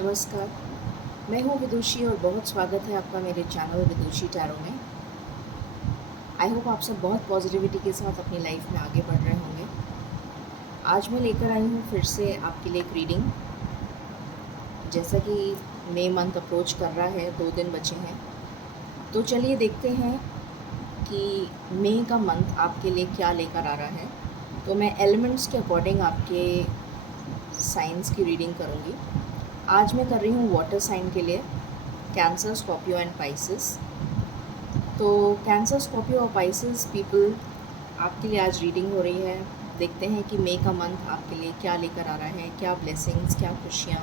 नमस्कार, मैं हूँ विदुषी और बहुत स्वागत है आपका मेरे चैनल विदुषी टैरो में। आई होप आप सब बहुत पॉजिटिविटी के साथ अपनी लाइफ में आगे बढ़ रहे होंगे। आज मैं लेकर आई हूँ फिर से आपके लिए एक रीडिंग। जैसा कि मई मंथ अप्रोच कर रहा है, 2 दिन बचे हैं, तो चलिए देखते हैं कि मई का मंथ आपके लिए क्या लेकर आ रहा है। तो मैं एलिमेंट्स के अकॉर्डिंग आपके साइंस की रीडिंग करूँगी। आज मैं कर रही हूँ वाटर साइन के लिए, कैंसर, स्कॉर्पियो एंड पाइसेस। तो कैंसर, स्कॉर्पियो और पाइसेस पीपल, आपके लिए आज रीडिंग हो रही है। देखते हैं कि मई का मंथ आपके लिए क्या लेकर आ रहा है, क्या ब्लेसिंग्स, क्या खुशियाँ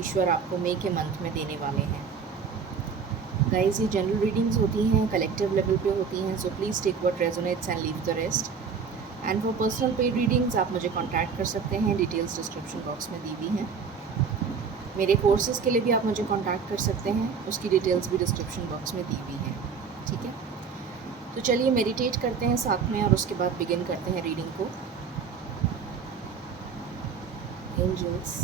ईश्वर आपको मई के मंथ में देने वाले हैं। गाइस, ये जनरल रीडिंग्स होती हैं, कलेक्टिव लेवल पे होती हैं, so please take what resonates and leave the rest. And for personal paid readings आप मुझे कॉन्टैक्ट कर सकते हैं, डिटेल्स डिस्क्रिप्शन बॉक्स में दी हुई हैं। मेरे कोर्सेज़ के लिए भी आप मुझे कांटेक्ट कर सकते हैं, उसकी डिटेल्स भी डिस्क्रिप्शन बॉक्स में दी हुई है। ठीक है, तो चलिए मेडिटेट करते हैं साथ में और उसके बाद बिगिन करते हैं रीडिंग को। Angels,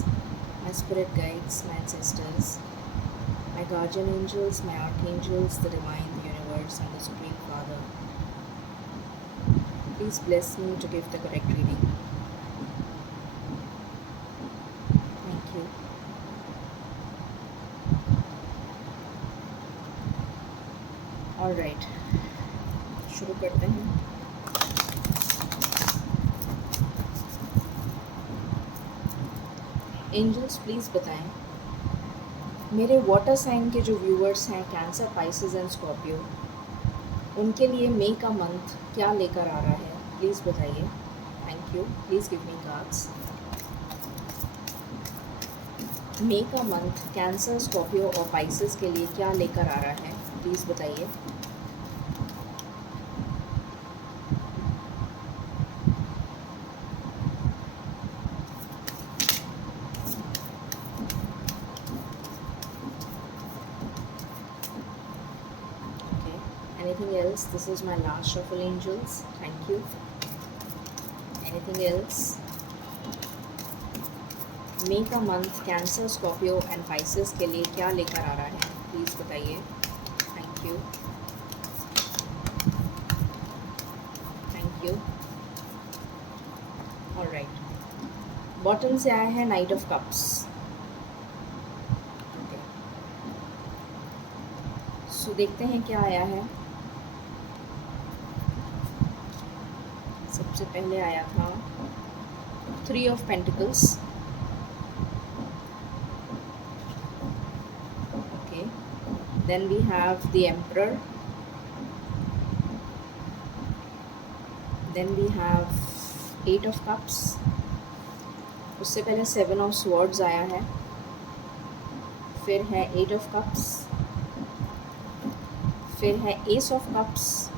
my spirit guides, my ancestors, my guardian angels, my archangels, the divine, the universe and the supreme father, please bless me to give the correct reading. Thank you. Alright, शुरू करते हैं। Angels, please बताएं मेरे water sign के जो viewers हैं, cancer, Pisces and Scorpio, उनके लिए मई का मंथ क्या लेकर आ रहा है, प्लीज़ बताइए। Thank you. Please give me cards. मई का मंथ कैंसर, स्कॉर्पियो और पाइसेस के लिए क्या लेकर आ रहा है, प्लीज़ बताइए। Anything else? This is my last shuffle, angels. Thank you. Anything else? मई का month cancer, Scorpio and Pisces के लिए क्या लेकर आ रहा है, प्लीज़ बताइए। Thank you. Thank you. Alright, bottom से आया है नाइट ऑफ कप्स। ओके, सो देखते हैं क्या आया है। सबसे पहले आया था 3 of pentacles. Okay, then we have the emperor, then we have 8 of cups. उससे पहले 7 ऑफ स्वॉर्ड्स आया है, फिर है 8 ऑफ कप्स, फिर है एस ऑफ कप्स।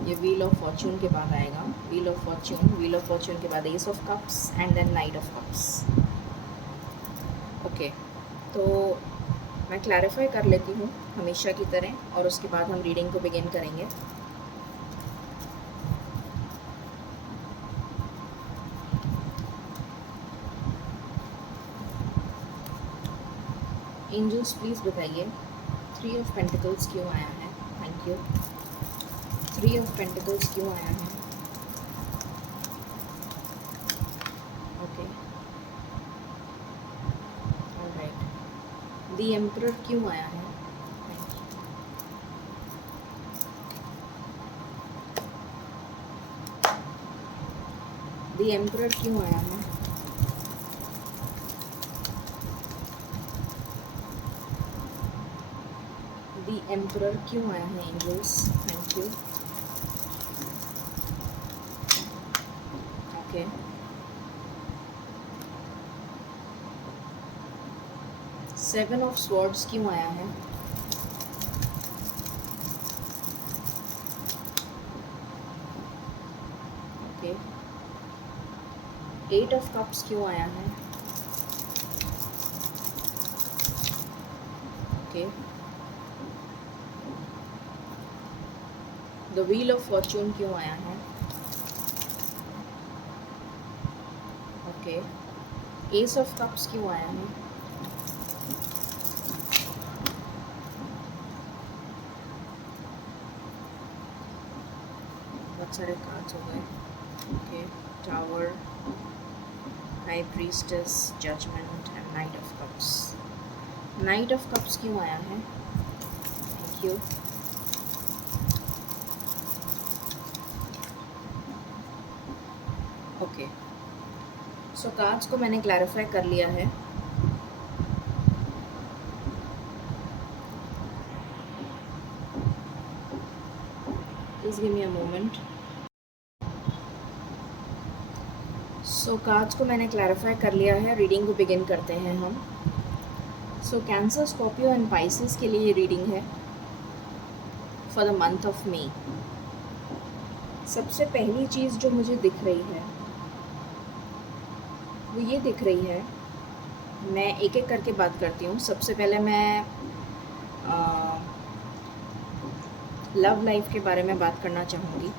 ये व्हील ऑफ फॉर्च्यून के बाद आएगा, व्हील ऑफ फॉर्च्यून के बाद ace of cups and then knight of cups. Okay, तो मैं क्लैरिफाई कर लेती हूँ हमेशा की तरह, और उसके बाद हम रीडिंग को बिगिन करेंगे। एंजल्स, प्लीज़ बताइए 3 ऑफ पेंटिकल्स क्यों आया है। Thank you. 3 ऑफ पेंटिकल्स क्यों आया है। ओके, ऑलराइट, द एम्परर क्यों आया है। द एम्परर क्यों आया है। द एम्परर क्यों आया है, angels. Thank you. Okay, seven of swords क्यों आया है। ओके, 8 ऑफ कप्स क्यों आया है। Okay, the wheel of Fortune क्यों आया है। ओके, एस ऑफ कप्स क्यों आया है। बहुत सारे कार्ड्स हो गए। Okay, tower, high priestess, judgement and knight of cups. Knight of cups क्यों आया है? Thank you. Okay, so cards को मैंने क्लैरिफाई कर लिया है। Please give me a moment. So cards को मैंने क्लैरिफाई कर लिया है। रीडिंग को बिगिन करते हैं हम। So Cancer, Scorpio and Pisces के लिए ये रीडिंग है for the month of May. सबसे पहली चीज़ जो मुझे दिख रही है वो ये दिख रही है, मैं एक एक करके बात करती हूँ। सबसे पहले मैं लव लाइफ के बारे में बात करना चाहूँगी।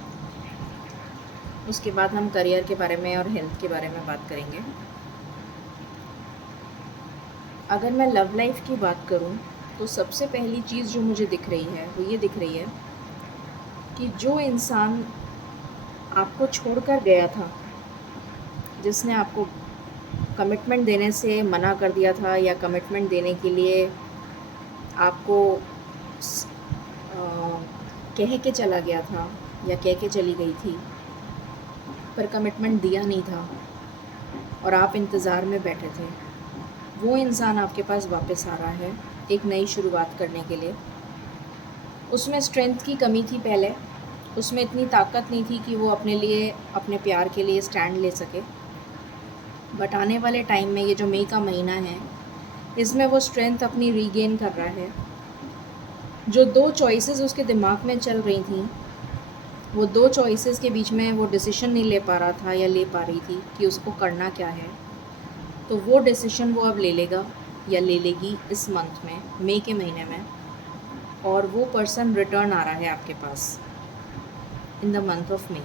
उसके बाद हम करियर के बारे में और हेल्थ के बारे में बात करेंगे। अगर मैं लव लाइफ की बात करूँ तो सबसे पहली चीज़ जो मुझे दिख रही है वो ये दिख रही है कि जो इंसान आपको छोड़कर गया था, जिसने आपको कमिटमेंट देने से मना कर दिया था या कमिटमेंट देने के लिए आपको कह के चला गया था या कह के चली गई थी, पर कमिटमेंट दिया नहीं था और आप इंतज़ार में बैठे थे, वो इंसान आपके पास वापस आ रहा है एक नई शुरुआत करने के लिए। उसमें स्ट्रेंथ की कमी थी पहले, उसमें इतनी ताकत नहीं थी कि वो अपने लिए, अपने प्यार के लिए स्टैंड ले सके। बट आने वाले टाइम में, ये जो मई का महीना है, इसमें वो स्ट्रेंथ अपनी रीगेन कर रहा है। जो दो चॉइसेस उसके दिमाग में चल रही थी, वो दो चॉइसेस के बीच में वो डिसीजन नहीं ले पा रहा था या ले पा रही थी कि उसको करना क्या है, तो वो डिसीजन वो अब ले लेगा या ले लेगी इस मंथ में, मई के महीने में। और वो पर्सन रिटर्न आ रहा है आपके पास in the month of May.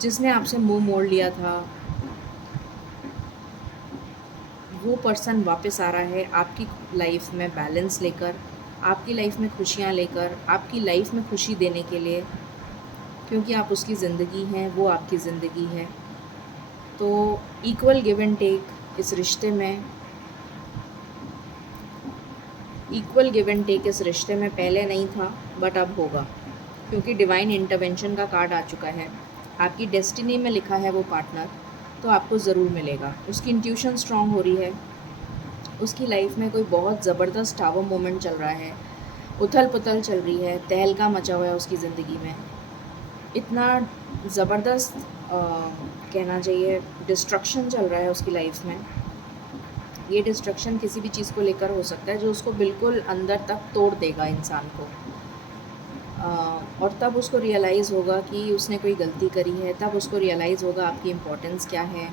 जिसने आपसे मुंह मोड़ लिया था, वो पर्सन वापस आ रहा है आपकी लाइफ में बैलेंस लेकर, आपकी लाइफ में खुशियाँ लेकर, आपकी लाइफ में खुशी देने के लिए, क्योंकि आप उसकी ज़िंदगी हैं, वो आपकी ज़िंदगी है। तो इक्वल गिव एंड टेक इस रिश्ते में, इक्वल गिव एंड टेक इस रिश्ते में पहले नहीं था, बट अब होगा, क्योंकि डिवाइन इंटरवेंशन का कार्ड आ चुका है। आपकी डेस्टिनी में लिखा है वो पार्टनर, तो आपको ज़रूर मिलेगा। उसकी इंट्यूशन स्ट्रांग हो रही है, उसकी लाइफ में कोई बहुत ज़बरदस्त टावर मोमेंट चल रहा है, उथल पुथल चल रही है, तहलका मचा हुआ है उसकी ज़िंदगी में। इतना ज़बरदस्त कहना चाहिए डिस्ट्रक्शन चल रहा है उसकी लाइफ में। ये डिस्ट्रक्शन किसी भी चीज़ को लेकर हो सकता है, जो उसको बिल्कुल अंदर तक तोड़ देगा इंसान को। और तब उसको रियलाइज़ होगा कि उसने कोई गलती करी है, तब उसको रियलाइज़ होगा आपकी इम्पोर्टेंस क्या है,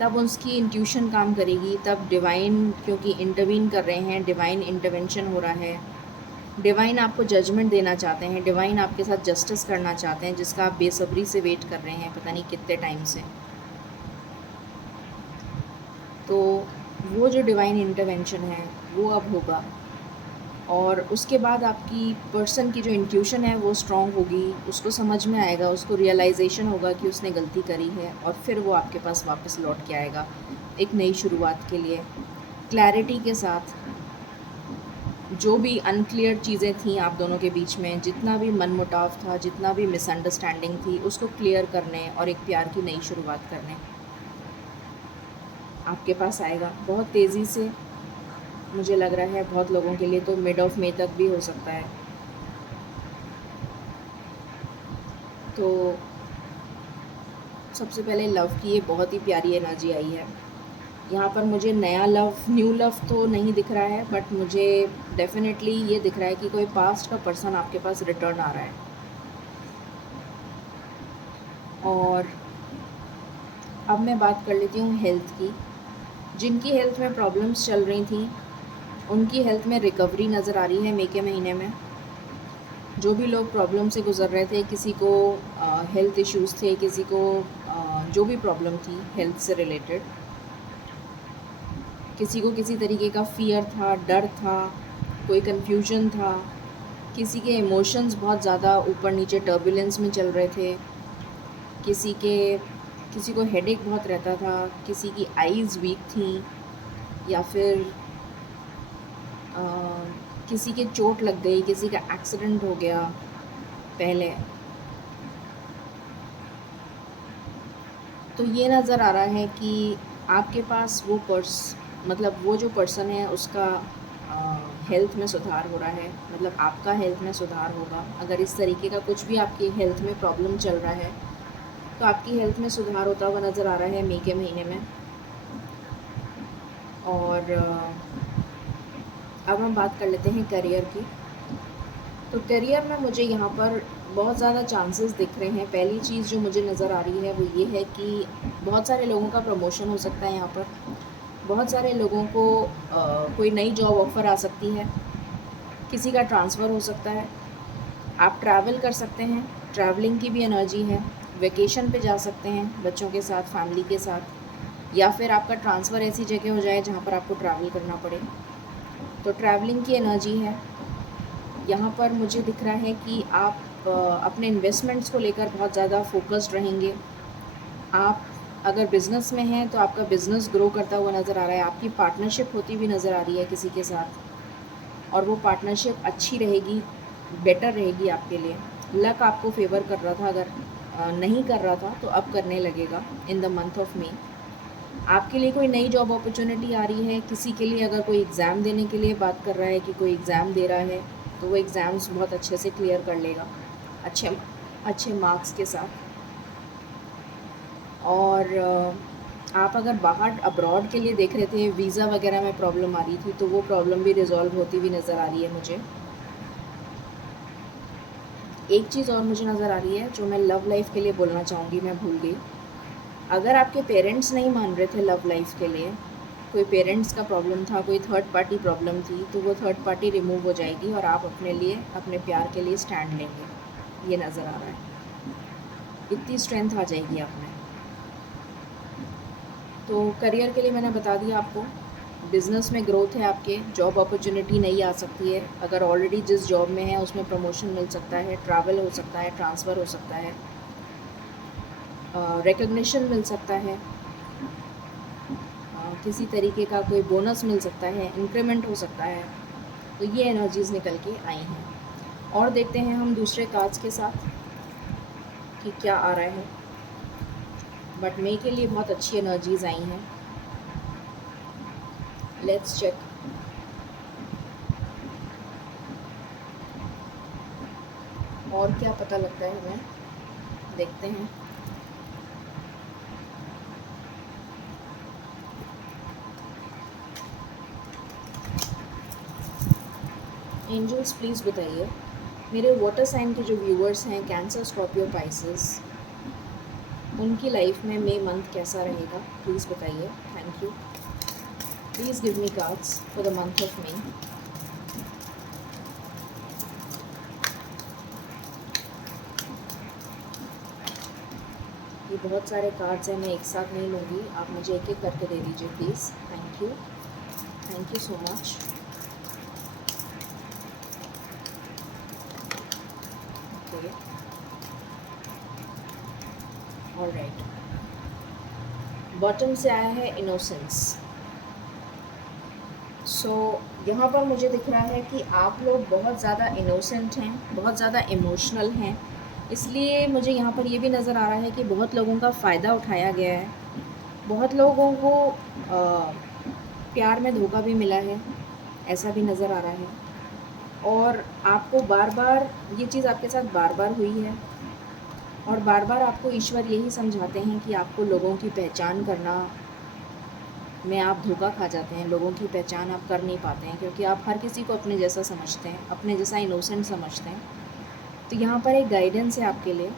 तब उसकी इंट्यूशन काम करेगी, तब डिवाइन, क्योंकि इंटरवीन कर रहे हैं, डिवाइन इंटरवेंशन हो रहा है, डिवाइन आपको जजमेंट देना चाहते हैं, डिवाइन आपके साथ जस्टिस करना चाहते हैं, जिसका आप बेसब्री से वेट कर रहे हैं पता नहीं कितने टाइम से। तो वो जो डिवाइन इंटरवेंशन है वो अब होगा, और उसके बाद आपकी पर्सन की जो इंट्यूशन है वो स्ट्रॉन्ग होगी, उसको समझ में आएगा, उसको रियलाइजेशन होगा कि उसने गलती करी है, और फिर वो आपके पास वापस लौट के आएगा एक नई शुरुआत के लिए, क्लैरिटी के साथ। जो भी अनक्लियर चीज़ें थी आप दोनों के बीच में, जितना भी मनमुटाव था, जितना भी मिसअंडरस्टैंडिंग थी, उसको क्लियर करने और एक प्यार की नई शुरुआत करने आपके पास आएगा बहुत तेज़ी से। मुझे लग रहा है बहुत लोगों के लिए तो मिड ऑफ मई तक भी हो सकता है। तो सबसे पहले लव की ये बहुत ही प्यारी एनर्जी आई है यहाँ पर। मुझे नया लव, न्यू लव तो नहीं दिख रहा है, बट मुझे डेफिनेटली ये दिख रहा है कि कोई पास्ट का पर्सन आपके पास रिटर्न आ रहा है। और अब मैं बात कर लेती हूँ हेल्थ की। जिनकी हेल्थ में प्रॉब्लम्स चल रही थी, उनकी हेल्थ में रिकवरी नज़र आ रही है मई के महीने में। जो भी लोग प्रॉब्लम से गुज़र रहे थे, किसी को हेल्थ इश्यूज़ थे, किसी को जो भी प्रॉब्लम थी हेल्थ से रिलेटेड, किसी को किसी तरीके का फ़ियर था, डर था, कोई कन्फ्यूजन था, किसी के इमोशंस बहुत ज़्यादा ऊपर नीचे टर्बुलेंस में चल रहे थे, किसी के किसी को हेडेक बहुत रहता था, किसी की आईज़ वीक थी, या फिर अ, किसी के चोट लग गई, किसी का एक्सीडेंट हो गया पहले। तो ये नज़र आ रहा है कि आपके पास मतलब वो जो पर्सन है उसका हेल्थ में सुधार हो रहा है, मतलब आपका हेल्थ में सुधार होगा। अगर इस तरीके का कुछ भी आपकी हेल्थ में प्रॉब्लम चल रहा है तो आपकी हेल्थ में सुधार होता हुआ नज़र आ रहा है मई के महीने में। और अब हम बात कर लेते हैं करियर की। तो करियर में मुझे यहाँ पर बहुत ज़्यादा चांसेस दिख रहे हैं। पहली चीज़ जो मुझे नज़र आ रही है वो ये है कि बहुत सारे लोगों का प्रमोशन हो सकता है यहाँ पर। बहुत सारे लोगों को कोई नई जॉब ऑफ़र आ सकती है, किसी का ट्रांसफ़र हो सकता है, आप ट्रैवल कर सकते हैं, ट्रैवलिंग की भी एनर्जी है, वेकेशन पे जा सकते हैं बच्चों के साथ, फैमिली के साथ, या फिर आपका ट्रांसफ़र ऐसी जगह हो जाए जहाँ पर आपको ट्रैवल करना पड़े, तो ट्रैवलिंग की एनर्जी है। यहाँ पर मुझे दिख रहा है कि आप अपने इन्वेस्टमेंट्स को लेकर बहुत ज़्यादा फोकस्ड रहेंगे। आप अगर बिज़नेस में हैं तो आपका बिज़नेस ग्रो करता हुआ नज़र आ रहा है, आपकी पार्टनरशिप होती हुई नज़र आ रही है किसी के साथ, और वो पार्टनरशिप अच्छी रहेगी, बेटर रहेगी आपके लिए। लक आपको फेवर कर रहा था, अगर नहीं कर रहा था तो अब करने लगेगा in the month of May. आपके लिए कोई नई जॉब अपॉर्चुनिटी आ रही है। किसी के लिए अगर कोई एग्ज़ाम देने के लिए बात कर रहा है कि कोई एग्ज़ाम दे रहा है तो वो एग्ज़ाम्स बहुत अच्छे से क्लियर कर लेगा, अच्छे अच्छे मार्क्स के साथ। और आप अगर बाहर अब्रॉड के लिए देख रहे थे, वीज़ा वगैरह में प्रॉब्लम आ रही थी, तो वो प्रॉब्लम भी रिज़ॉल्व होती हुई नज़र आ रही है मुझे। एक चीज़ और मुझे नज़र आ रही है जो मैं लव लाइफ़ के लिए बोलना चाहूँगी, मैं भूल गई। अगर आपके पेरेंट्स नहीं मान रहे थे लव लाइफ़ के लिए, कोई पेरेंट्स का प्रॉब्लम था, कोई थर्ड पार्टी प्रॉब्लम थी, तो वो थर्ड पार्टी रिमूव हो जाएगी और आप अपने लिए, अपने प्यार के लिए स्टैंड लेंगे, ये नज़र आ रहा है। इतनी स्ट्रेंथ आ जाएगी आप में। तो करियर के लिए मैंने बता दिया आपको। बिज़नेस में ग्रोथ है आपके, जॉब अपॉर्चुनिटी नई आ सकती है। अगर ऑलरेडी जिस जॉब में है उसमें प्रमोशन मिल सकता है, ट्रैवल हो सकता है, ट्रांसफ़र हो सकता है, रिकग्निशन मिल सकता है, किसी तरीके का कोई बोनस मिल सकता है, इंक्रीमेंट हो सकता है। तो ये एनर्जीज़ निकल के आई हैं। और देखते हैं हम दूसरे कार्ड्स के साथ कि क्या आ रहा है। बट मई के लिए बहुत अच्छी एनर्जीज़ आई हैं। Let's check. और क्या पता लगता है हमें, देखते हैं। एंजल्स प्लीज़ बताइए मेरे वाटर साइन के जो व्यूअर्स हैं, कैंसर, स्कॉर्पियो, पाइसेस, उनकी लाइफ में मई मंथ कैसा रहेगा, प्लीज़ बताइए। Thank you. Please give me cards for the month of May. ये बहुत सारे कार्ड्स हैं, मैं एक साथ नहीं लूँगी, आप मुझे एक एक करके दे दीजिए please. Thank you so much. Okay, alright. Bottom से आया है इनोसेंस। यहाँ पर मुझे दिख रहा है कि आप लोग बहुत ज़्यादा इनोसेंट हैं, बहुत ज़्यादा इमोशनल हैं। इसलिए मुझे यहाँ पर ये भी नज़र आ रहा है कि बहुत लोगों का फ़ायदा उठाया गया है, बहुत लोगों को प्यार में धोखा भी मिला है, ऐसा भी नज़र आ रहा है। और आपको बार बार ये चीज़ आपके साथ बार बार हुई है, और बार बार आपको ईश्वर यही समझाते हैं कि आपको लोगों की पहचान करना में आप धोखा खा जाते हैं। लोगों की पहचान आप कर नहीं पाते हैं क्योंकि आप हर किसी को अपने जैसा समझते हैं, अपने जैसा इनोसेंट समझते हैं। तो यहाँ पर एक गाइडेंस है आपके लिए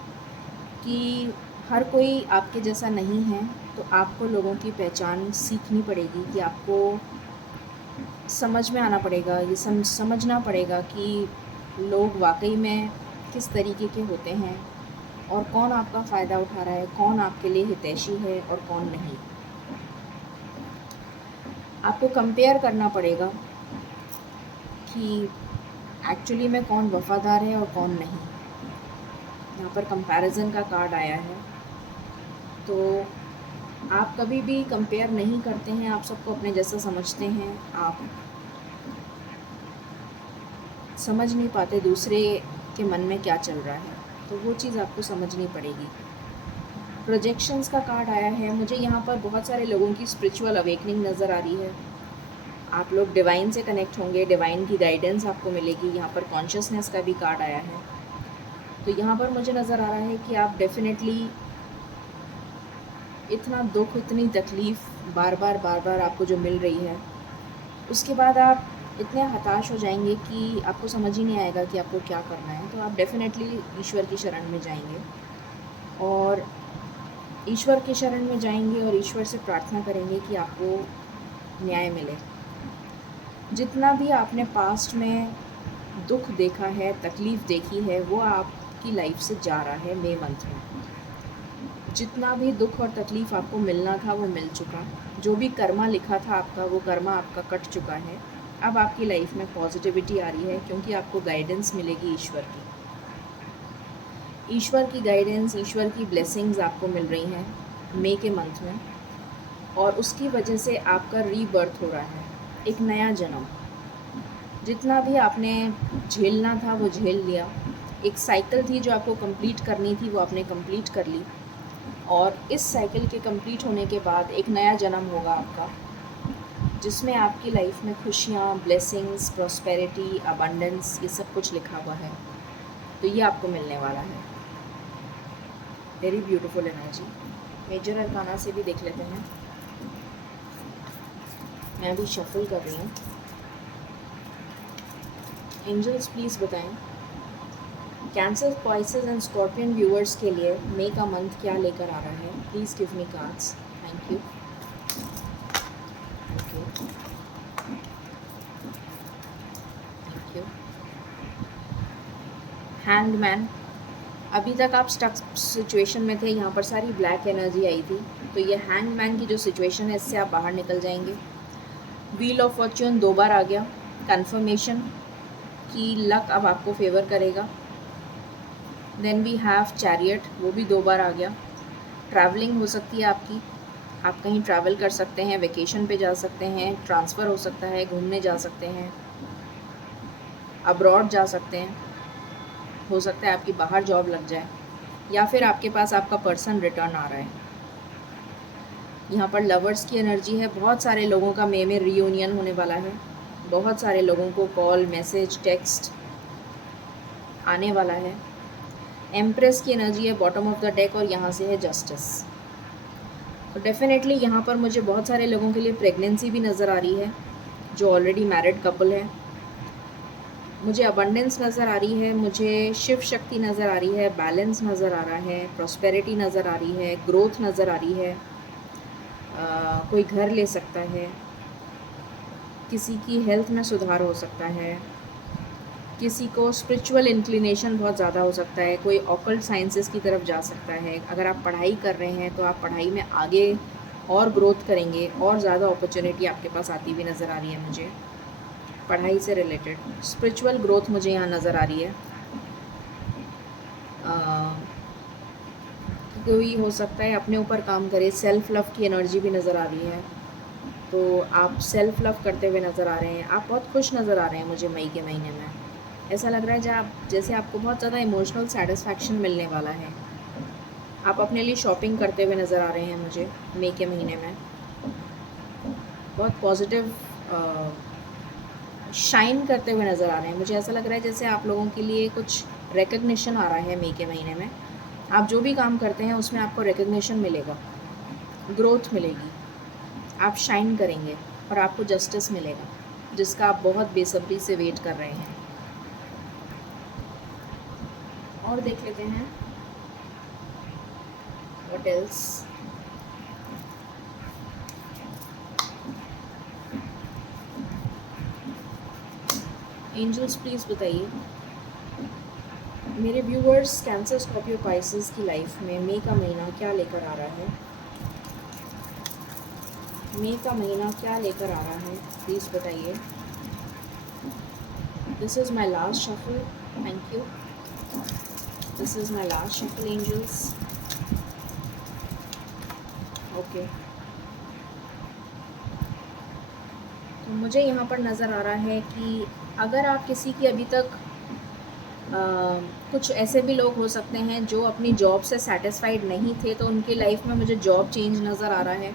कि हर कोई आपके जैसा नहीं है, तो आपको लोगों की पहचान सीखनी पड़ेगी, कि आपको समझ में आना पड़ेगा, ये समझना पड़ेगा कि लोग वाकई में किस तरीके के होते हैं, और कौन आपका फ़ायदा उठा रहा है, कौन आपके लिए हितैषी है और कौन नहीं। आपको कंपेयर करना पड़ेगा कि एक्चुअली में कौन वफ़ादार है और कौन नहीं। यहाँ पर कंपैरिजन का कार्ड आया है, तो आप कभी भी कंपेयर नहीं करते हैं, आप सबको अपने जैसा समझते हैं, आप समझ नहीं पाते दूसरे के मन में क्या चल रहा है, तो वो चीज़ आपको समझनी पड़ेगी। प्रोजेक्शंस का कार्ड आया है, मुझे यहाँ पर बहुत सारे लोगों की स्पिरिचुअल अवेकनिंग नज़र आ रही है। आप लोग डिवाइन से कनेक्ट होंगे, डिवाइन की गाइडेंस आपको मिलेगी। यहाँ पर कॉन्शियसनेस का भी कार्ड आया है, तो यहाँ पर मुझे नज़र आ रहा है कि आप डेफिनेटली इतना दुख, इतनी तकलीफ़ बार बार आपको जो मिल रही है, उसके बाद आप इतने हताश हो जाएंगे कि आपको समझ ही नहीं आएगा कि आपको क्या करना है। तो आप डेफिनेटली ईश्वर की शरण में जाएंगे और ईश्वर के शरण में जाएंगे और ईश्वर से प्रार्थना करेंगे कि आपको न्याय मिले। जितना भी आपने पास्ट में दुख देखा है, तकलीफ़ देखी है, वो आपकी लाइफ से जा रहा है मई मंथ में। जितना भी दुख और तकलीफ़ आपको मिलना था वो मिल चुका। जो भी कर्मा लिखा था आपका, वो कर्मा आपका कट चुका है। अब आपकी लाइफ में पॉजिटिविटी आ रही है, क्योंकि आपको गाइडेंस मिलेगी ईश्वर की। ईश्वर की गाइडेंस, ईश्वर की ब्लेसिंग्स आपको मिल रही हैं मई के मंथ में, और उसकी वजह से आपका रीबर्थ हो रहा है, एक नया जन्म। जितना भी आपने झेलना था वो झेल लिया। एक साइकिल थी जो आपको कंप्लीट करनी थी, वो आपने कंप्लीट कर ली, और इस साइकिल के कंप्लीट होने के बाद एक नया जन्म होगा आपका, जिसमें आपकी लाइफ में खुशियाँ, ब्लेसिंग्स, प्रॉस्पेरिटी, अबंडेंस, ये सब कुछ लिखा हुआ है। तो ये आपको मिलने वाला है। Very beautiful energy. Major arcana से भी देख लेते हैं। मैं अभी शफल कर रही हूँ। एंजल्स प्लीज़ बताएं cancer, spices and scorpion viewers के लिए मई का मंथ क्या लेकर आ रहा है। Please give me cards. Thank you. Okay, thank you. Hangman, अभी तक आप स्टक सिचुएशन में थे, यहाँ पर सारी ब्लैक एनर्जी आई थी, तो ये हैंगमैन की जो सिचुएशन है, इससे आप बाहर निकल जाएंगे। व्हील ऑफ फॉर्च्यून 2 बार आ गया, कन्फर्मेशन कि लक अब आपको फेवर करेगा। देन वी हैव चैरियट, वो भी 2 बार आ गया। ट्रैवलिंग हो सकती है आपकी, आप कहीं ट्रैवल कर सकते हैं, वेकेशन पे जा सकते हैं, ट्रांसफ़र हो सकता है, घूमने जा सकते हैं, अब्रॉड जा सकते हैं, हो सकता है आपकी बाहर जॉब लग जाए, या फिर आपके पास आपका पर्सन रिटर्न आ रहा है। यहाँ पर लवर्स की एनर्जी है, बहुत सारे लोगों का मई में रीयूनियन होने वाला है। बहुत सारे लोगों को कॉल, मैसेज, टेक्स्ट आने वाला है। एम्प्रेस की एनर्जी है बॉटम ऑफ द डेक, और यहाँ से है जस्टिस। तो डेफिनेटली यहाँ पर मुझे बहुत सारे लोगों के लिए प्रेगनेंसी भी नज़र आ रही है, जो ऑलरेडी मैरिड कपल है। मुझे अबंडेंस नज़र आ रही है, मुझे शिव शक्ति नज़र आ रही है, बैलेंस नज़र आ रहा है, प्रॉस्पेरिटी नज़र आ रही है, ग्रोथ नज़र आ रही है। कोई घर ले सकता है, किसी की हेल्थ में सुधार हो सकता है, किसी को स्पिरिचुअल इंक्लिनेशन बहुत ज़्यादा हो सकता है, कोई ऑकल्ट साइंसेस की तरफ जा सकता है। अगर आप पढ़ाई कर रहे हैं तो आप पढ़ाई में आगे और ग्रोथ करेंगे, और ज़्यादा अपॉर्चुनिटी आपके पास आती हुई नज़र आ रही है मुझे पढ़ाई से रिलेटेड। स्पिरिचुअल ग्रोथ मुझे यहाँ नज़र आ रही है। कोई हो सकता है अपने ऊपर काम करे, सेल्फ़ लव की एनर्जी भी नज़र आ रही है, तो आप सेल्फ़ लव करते हुए नज़र आ रहे हैं। आप बहुत खुश नज़र आ रहे हैं मुझे मई के महीने में। ऐसा लग रहा है जैसे आपको बहुत ज़्यादा इमोशनल सेटिस्फैक्शन मिलने वाला है। आप अपने लिए शॉपिंग करते हुए नज़र आ रहे हैं मुझे मई के महीने में। बहुत पॉजिटिव शाइन करते हुए नज़र आ रहे हैं। मुझे ऐसा लग रहा है जैसे आप लोगों के लिए कुछ रिकग्निशन आ रहा है मई के महीने में। आप जो भी काम करते हैं उसमें आपको रिकग्निशन मिलेगा, ग्रोथ मिलेगी, आप शाइन करेंगे, और आपको जस्टिस मिलेगा, जिसका आप बहुत बेसब्री से वेट कर रहे हैं। और देख लेते हैं व्हाट एल्स। एंजल्स प्लीज़ बताइए मेरे व्यूवर्स कैंसर, स्कॉर्पियो, पाइसेस की लाइफ में मई का महीना क्या लेकर आ रहा है। मई का महीना क्या लेकर आ रहा है, प्लीज़ बताइए। This is my last shuffle. Thank you. This is my last shuffle, angels. Okay. तो मुझे यहाँ पर नज़र आ रहा है कि अगर आप किसी की अभी तक कुछ ऐसे भी लोग हो सकते हैं जो अपनी जॉब से सेटिस्फाइड नहीं थे, तो उनकी लाइफ में मुझे जॉब चेंज नज़र आ रहा है।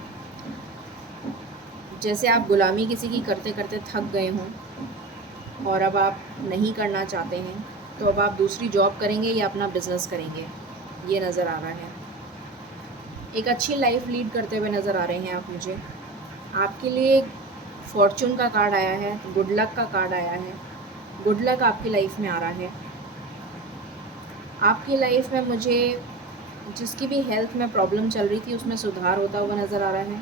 जैसे आप गुलामी किसी की करते करते थक गए हों और अब आप नहीं करना चाहते हैं, तो अब आप दूसरी जॉब करेंगे या अपना बिज़नेस करेंगे, ये नज़र आ रहा है। एक अच्छी लाइफ लीड करते हुए नज़र आ रहे हैं आप मुझे। आपके लिए फॉर्चून का कार्ड आया है, गुड लक का कार्ड आया है। गुड लक आपकी लाइफ में आ रहा है। आपकी लाइफ में मुझे जिसकी भी हेल्थ में प्रॉब्लम चल रही थी उसमें सुधार होता हुआ नज़र आ रहा है।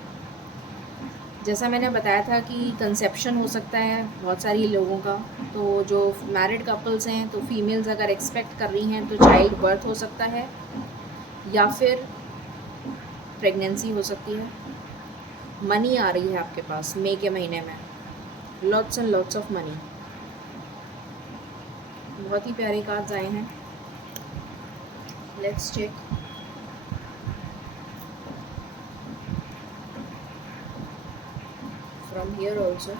जैसा मैंने बताया था कि कंसेप्शन हो सकता है बहुत सारी लोगों का, तो जो मैरिड कपल्स हैं, तो फीमेल्स अगर एक्सपेक्ट कर रही हैं तो चाइल्ड बर्थ हो सकता है या फिर प्रेगनेंसी हो सकती है। मनी आ रही है आपके पास मई के महीने में, lots and lots of money. बहुत ही प्यारे कार्ड्स आए हैं। Let's check. From here also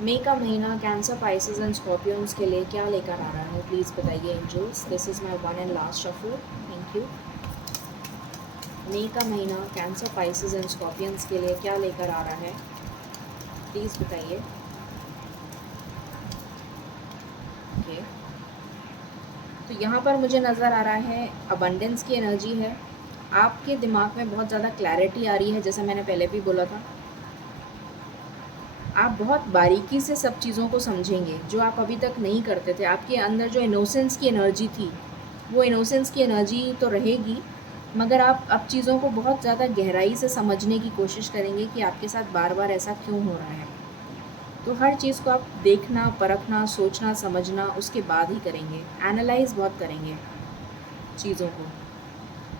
मई का महीना कैंसर, पाइसेस एंड स्कॉर्पियंस के लिए क्या लेकर आ रहा है, प्लीज़ बताइए angels. This is my one and last shuffle. Thank you. मई का महीना कैंसर, पाइसेस एंड स्कॉर्पियंस के लिए क्या लेकर आ रहा है, प्लीज़ बताइए। ओके, तो यहाँ पर मुझे नज़र आ रहा है अबंडेंस की एनर्जी है। आपके दिमाग में बहुत ज़्यादा क्लैरिटी आ रही है, जैसा मैंने पहले भी बोला था। आप बहुत बारीकी से सब चीज़ों को समझेंगे जो आप अभी तक नहीं करते थे। आपके अंदर जो इनोसेंस की एनर्जी थी, वो इनोसेंस की एनर्जी तो रहेगी, मगर आप अब चीज़ों को बहुत ज़्यादा गहराई से समझने की कोशिश करेंगे कि आपके साथ बार बार ऐसा क्यों हो रहा है। तो हर चीज़ को आप देखना, परखना, सोचना, समझना उसके बाद ही करेंगे। एनालाइज बहुत करेंगे चीज़ों को,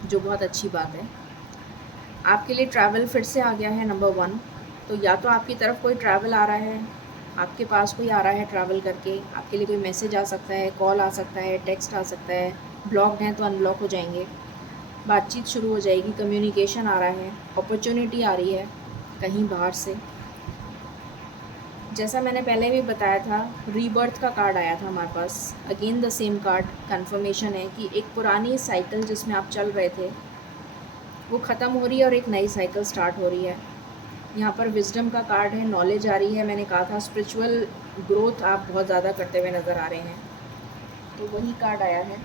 जो बहुत अच्छी बात है। आपके लिए ट्रैवल फिर से आ गया है नंबर 1। तो या तो आपकी तरफ कोई ट्रैवल आ रहा है, आपके पास कोई आ रहा है ट्रैवल करके, आपके लिए कोई मैसेज आ सकता है, कॉल आ सकता है, टेक्स्ट आ सकता है। ब्लॉक्ड हैं तो अनब्लॉक हो जाएंगे, बातचीत शुरू हो जाएगी, कम्युनिकेशन आ रहा है, अपॉर्चुनिटी आ रही है कहीं बाहर से। जैसा मैंने पहले भी बताया था, रीबर्थ का कार्ड आया था हमारे पास। Again the same card confirmation है कि एक पुरानी साइकिल जिसमें आप चल रहे थे वो ख़त्म हो रही है और एक नई साइकिल स्टार्ट हो रही है। यहाँ पर विजडम का कार्ड है, नॉलेज आ रही है। मैंने कहा था स्पिरिचुअल ग्रोथ आप बहुत ज़्यादा करते हुए नज़र आ रहे हैं, तो वही कार्ड आया है।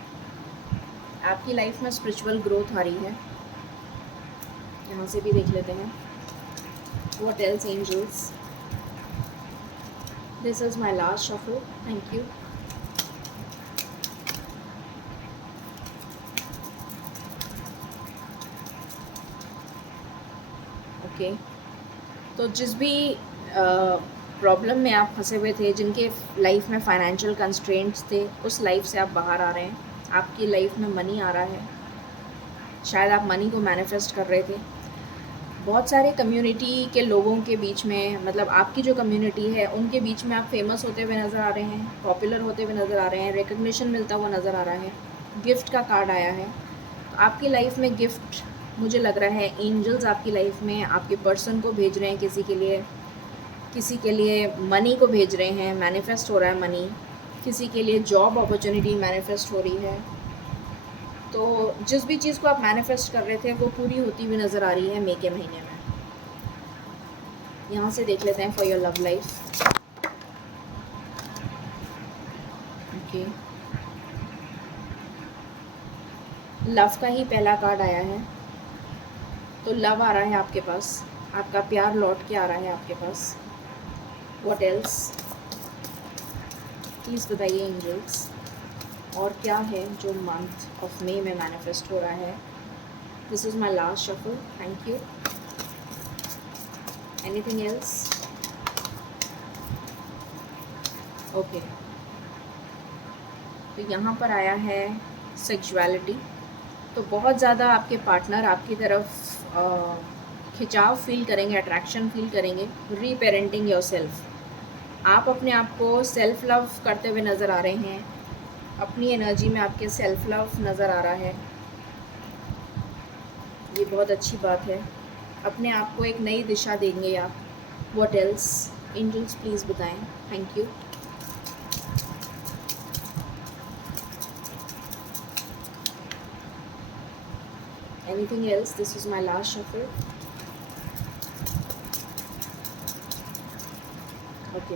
आपकी लाइफ में स्पिरिचुअल ग्रोथ आ रही है। यहाँ से भी देख लेते हैं। What else angels. This is my last shuffle. Thank you. Okay, तो जिस भी प्रॉब्लम में आप फंसे हुए थे, जिनके लाइफ में फाइनेंशियल कंस्ट्रेंट्स थे, उस लाइफ से आप बाहर आ रहे हैं। आपकी लाइफ में मनी आ रहा है। शायद आप मनी को मैनिफेस्ट कर रहे थे। बहुत सारे कम्युनिटी के लोगों के बीच में, मतलब आपकी जो कम्युनिटी है उनके बीच में आप फेमस होते हुए नज़र आ रहे हैं, पॉपुलर होते हुए नज़र आ रहे हैं, रिकग्निशन मिलता हुआ नज़र आ रहा है। गिफ्ट का कार्ड आया है। तो आपकी लाइफ में गिफ्ट मुझे लग रहा है एंजल्स आपकी लाइफ में आपके पर्सन को भेज रहे हैं, किसी के लिए मनी को भेज रहे हैं, मैनिफेस्ट हो रहा है मनी। किसी के लिए जॉब अपॉर्चुनिटी मैनिफेस्ट हो रही है। तो जिस भी चीज़ को आप मैनिफेस्ट कर रहे थे वो पूरी होती हुई नज़र आ रही है मई के महीने में। यहाँ से देख लेते हैं for your love life. Okay, love का ही पहला कार्ड आया है। तो लव आ रहा है आपके पास, आपका प्यार लौट के आ रहा है आपके पास। व्हाट एल्स, प्लीज़ बताइए एंजल्स। और क्या है जो मंथ ऑफ मई में मैनिफेस्ट हो रहा है। This is my last shuffle. Thank you. Anything else. Okay, तो यहाँ पर आया है सेक्सुअलिटी। तो बहुत ज़्यादा आपके पार्टनर आपकी तरफ खिंचाव फील करेंगे, अट्रैक्शन फील करेंगे। रीपेरेंटिंग योरसेल्फ, आप अपने आप को सेल्फ लव करते हुए नज़र आ रहे हैं। अपनी एनर्जी में आपके सेल्फ लव नज़र आ रहा है, ये बहुत अच्छी बात है। अपने आप को एक नई दिशा देंगे आप। What else? एंजल्स प्लीज़ बताएं। Thank you. Anything else? This is my last shuffle. Okay,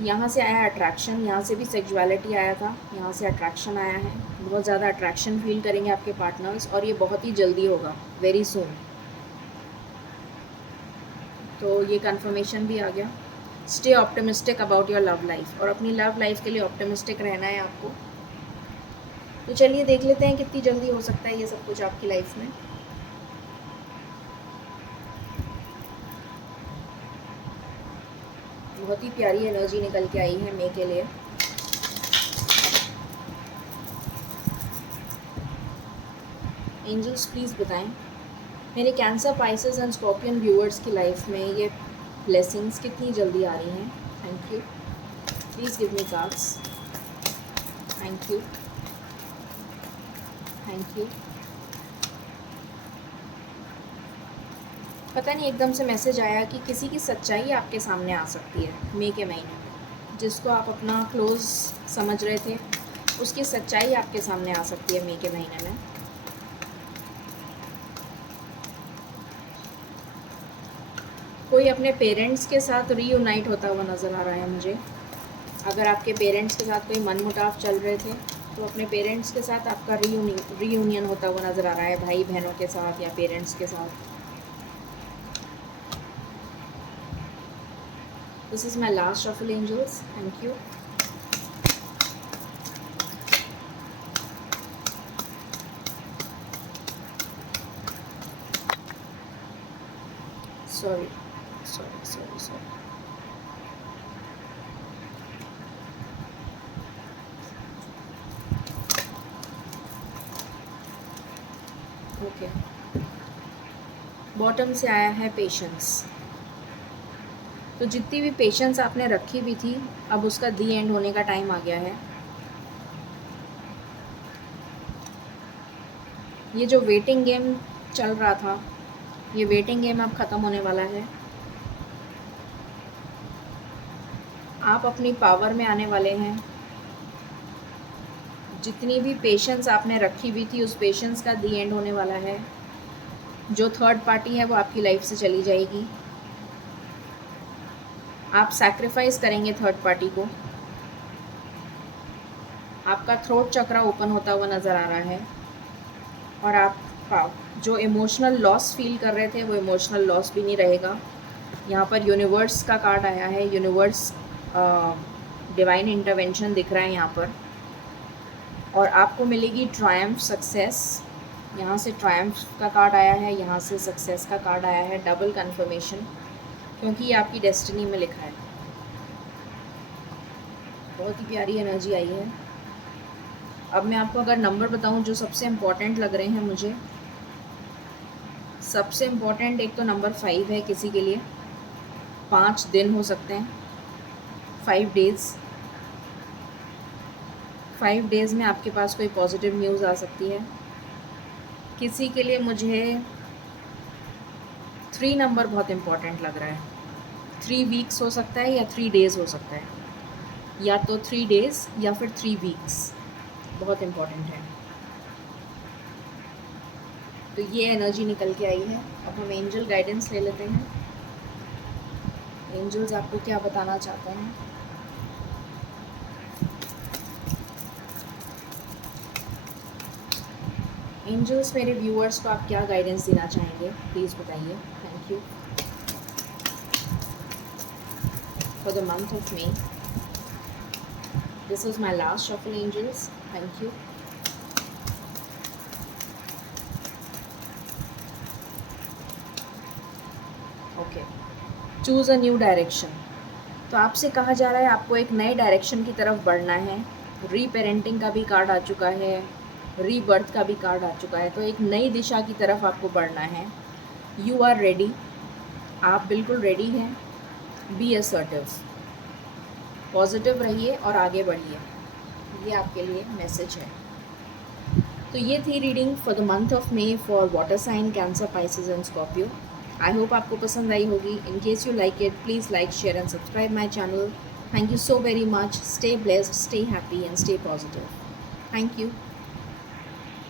यहाँ से आया अट्रैक्शन, यहाँ से भी सेक्सुअलिटी आया था, यहाँ से अट्रैक्शन आया है। बहुत ज़्यादा अट्रैक्शन फील करेंगे आपके पार्टनर्स, और ये बहुत ही जल्दी होगा, वेरी सून। तो ये कंफर्मेशन भी आ गया। Stay optimistic about your love life, और अपनी लव लाइफ के लिए ऑप्टिमिस्टिक रहना है आपको। तो चलिए देख लेते हैं कितनी जल्दी हो सकता है ये सब कुछ आपकी लाइफ में। बहुत ही प्यारी एनर्जी निकल के आई है मे के लिए। एंजल्स प्लीज़ बताएं मेरे cancer, Pisces and scorpion viewers की लाइफ में ये ब्लेसिंग्स कितनी जल्दी आ रही हैं। Thank you. Please give me cards. Thank you, thank you. पता नहीं एकदम से मैसेज आया कि किसी की सच्चाई आपके सामने आ सकती है मई के महीने में। जिसको आप अपना क्लोज समझ रहे थे, उसकी सच्चाई आपके सामने आ सकती है मई के महीने में। कोई अपने पेरेंट्स के साथ रीयूनाइट होता हुआ नज़र आ रहा है मुझे। अगर आपके पेरेंट्स के साथ कोई मनमुटाव चल रहे थे, तो अपने पेरेंट्स के साथ आपका रीयूनियन होता हुआ नज़र आ रहा है, भाई बहनों के साथ या पेरेंट्स के साथ। This is my last shuffle, angels. Thank you. Sorry. Okay. Bottom से आया है पेशेंस। तो जितनी भी पेशेंस आपने रखी हुई थी, अब उसका दी एंड होने का टाइम आ गया है। ये जो वेटिंग गेम चल रहा था, ये वेटिंग गेम अब ख़त्म होने वाला है। आप अपनी पावर में आने वाले हैं। जितनी भी पेशेंस आपने रखी हुई थी, उस पेशेंस का दी एंड होने वाला है। जो थर्ड पार्टी है वो आपकी लाइफ से चली जाएगी। आप सैक्रिफाइस करेंगे थर्ड पार्टी को। आपका थ्रोट चक्रा ओपन होता हुआ नज़र आ रहा है, और आप जो इमोशनल लॉस फील कर रहे थे, वो इमोशनल लॉस भी नहीं रहेगा। यहाँ पर यूनिवर्स का कार्ड आया है। यूनिवर्स, डिवाइन इंटरवेंशन दिख रहा है यहाँ पर, और आपको मिलेगी ट्रायम्फ, सक्सेस। यहाँ से ट्रायम्फ का कार्ड आया है, यहाँ से सक्सेस का कार्ड आया है। डबल कन्फर्मेशन, क्योंकि ये आपकी डेस्टिनी में लिखा है। बहुत ही प्यारी एनर्जी आई है। अब मैं आपको अगर नंबर बताऊं जो सबसे इम्पोर्टेंट लग रहे हैं मुझे, सबसे इम्पोर्टेंट एक तो नंबर 5 है किसी के लिए। 5 दिन हो सकते हैं, 5 डेज़। 5 डेज़ में आपके पास कोई पॉजिटिव न्यूज़ आ सकती है। किसी के लिए मुझे 3 नंबर बहुत इम्पोर्टेंट लग रहा है। 3 वीक्स हो सकता है या 3 डेज़ हो सकता है, या तो 3 डेज़ या फिर 3 वीक्स, बहुत इम्पोर्टेंट है। तो ये एनर्जी निकल के आई है। अब हम एंजल गाइडेंस ले लेते हैं। एंजल्स आपको क्या बताना चाहते हैं? एंजल्स मेरे व्यूअर्स को आप क्या गाइडेंस देना चाहेंगे, प्लीज़ बताइए। Thank you. For the month of May, this is my last shuffle, angels. Thank you. Okay, choose a new direction. तो आपसे कहा जा रहा है आपको एक नए डायरेक्शन की तरफ बढ़ना है। रीपेरेंटिंग का भी कार्ड आ चुका है, रीबर्थ का भी कार्ड आ चुका है। तो एक नई दिशा की तरफ आपको बढ़ना है। यू आर रेडी, आप बिल्कुल रेडी हैं। बी असर्टिव, पॉजिटिव रहिए और आगे बढ़िए, ये आपके लिए मैसेज है। तो ये थी reading for the month of May for water sign, Cancer, Pisces and Scorpio. I hope आपको पसंद आई होगी। In case you like it, please like, share and subscribe my channel. Thank you so very much. Stay blessed, stay happy and stay positive. Thank you.